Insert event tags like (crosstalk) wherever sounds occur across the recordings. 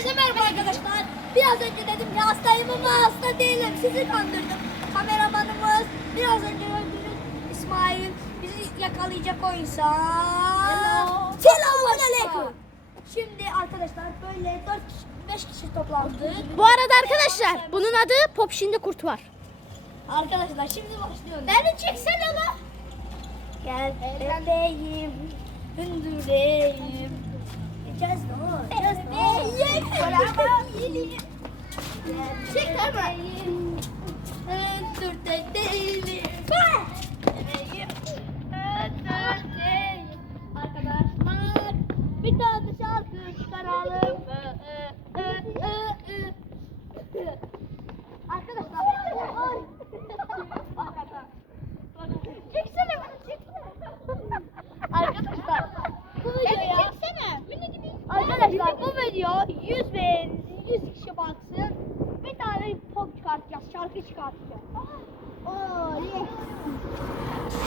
Herkese merhaba arkadaşlar. Biraz önce dedim ki hastayım ama hasta değilim. Sizi kandırdım. Kameramanımız biraz önce gördüğünüz İsmail bizi yakalayacak o insan. Selamun aleyküm. Şimdi arkadaşlar böyle 4 5 kişi toplandık. Bu arada arkadaşlar bunun adı Popşin'de kurt var. Arkadaşlar şimdi başlıyoruz. Beni çeksene lan. Gel bebeğim, hündüreyim. Gideceğiz ne olur? Çek ama. Arkadaşlar bir tane şarkı çıkaralım. Arkadaşlar. Çeksene beni çeksene. Arkadaşlar. Bu video ya. Çeksene. Arkadaşlar bu video 100 şarkı çıkartacağım. Oh, yes.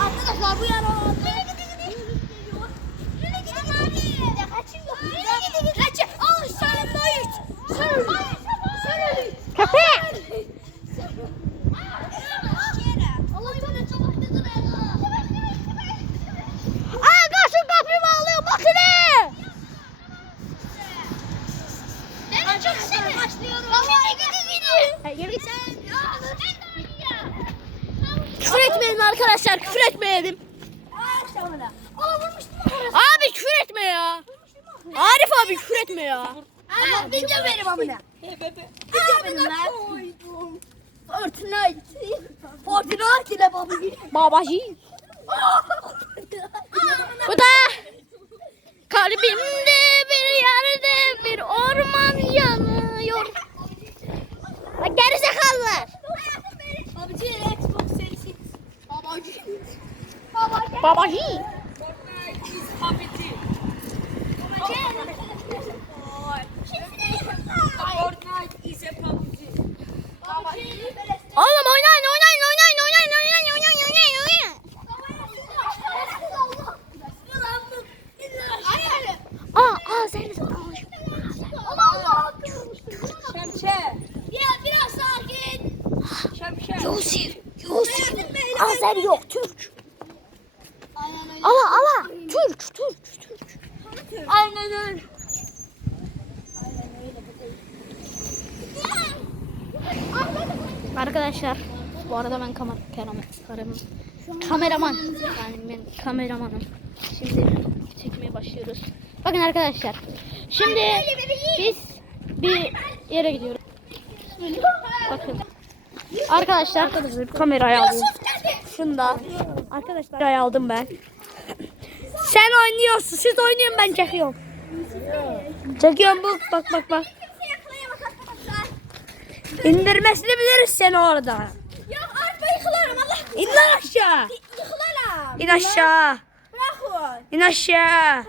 Arkadaşlar bu yana Nereye gidiyor? Nereye gidiyor? Nereye gidiyor? Kaçıyor. Nereye gidiyor? Kaçıyor. Al sen bayıç. Sen bayıç. Sen bayıç. Köpek. Başlıyorum. Baba, gidin gidin. Yürü. Arkadaşlar küfür etmeyelim. Abi küfür etme ya. Arif abi küfür etme ya. Video benim amına. Video benim lan. Fortnite. Fortnite ile babacı. Babacı. (laughs) Babacı. Babacı. Fortnite is a PUBG. Oğlum oynayın oynayın oynayın oynayın oynayın oynayın oynayın oynayın. Aa aa sen Şemşe. Ya biraz sakin. Şemşe. Yusuf Yusuf. Yok Türk. Aynen öyle. Ala ala Türk Türk Türk. Aynen öyle. Arkadaşlar bu arada ben kameraman kameraman kameraman yani ben kameramanım. Şimdi çekmeye başlıyoruz. Bakın arkadaşlar. Şimdi biz bir yere gidiyoruz. Bakın. Arkadaşlar kamerayı aldım. Şunda. Arkadaşlar kamerayı aldım ben. Sen oynuyorsun. Siz oynayın ben çekiyorum. Çekiyorum bu. Bak bak bak. İndirmesini biliriz seni orada. Ya arpa yıkılarım Allah. İn lan aşağı. Yıkılarım. İn aşağı. Bırakın. İn aşağı.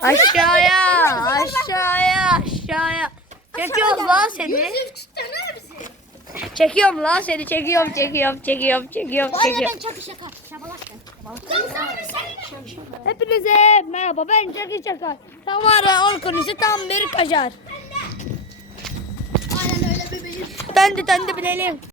Aşağıya. Aşağıya. Aşağıya. Çekiyorum lan seni. Çekiyorum lan seni. Çekiyorum. Çekiyorum. Çekiyorum. Çekiyorum. Çekiyorum. çakı şaka. Şabalak ben. Hepinize merhaba. Ben Çaki Çakar. Tamara Orkun'usu tam bir kaşar. Aynen öyle bebeğim. Döndü döndü bilelim.